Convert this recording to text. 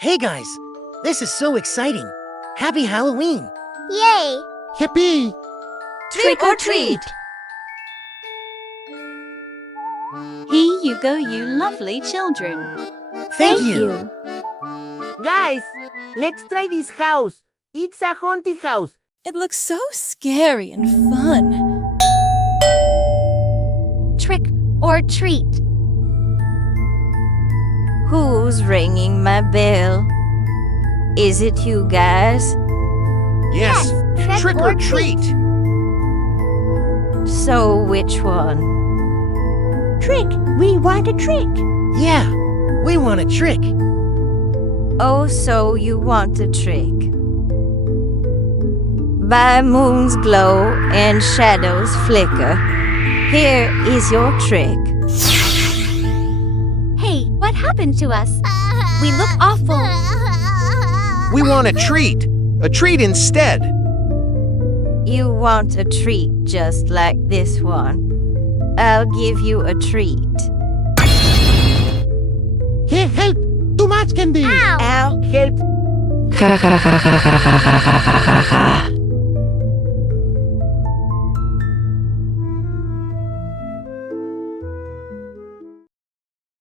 Hey guys, this is so exciting. Happy Halloween. Yay! Yippee! Trick or treat! Here you go, you lovely children. Thank you. Guys, let's try this house. It's a haunted house. It looks so scary and fun. Trick or treat. Who's ringing my bell? Is it you guys? Yes, trick or treat. So which one? Trick. We want a trick. Yeah, we want a trick. Oh, so you want a trick. By moon's glow and shadows flicker, here is your trick. Hey, what happened to us? We look awful. We want a treat. A treat instead. You want a treat just like this one. I'll give you a treat. Here, help! Too much candy! Ow! Help!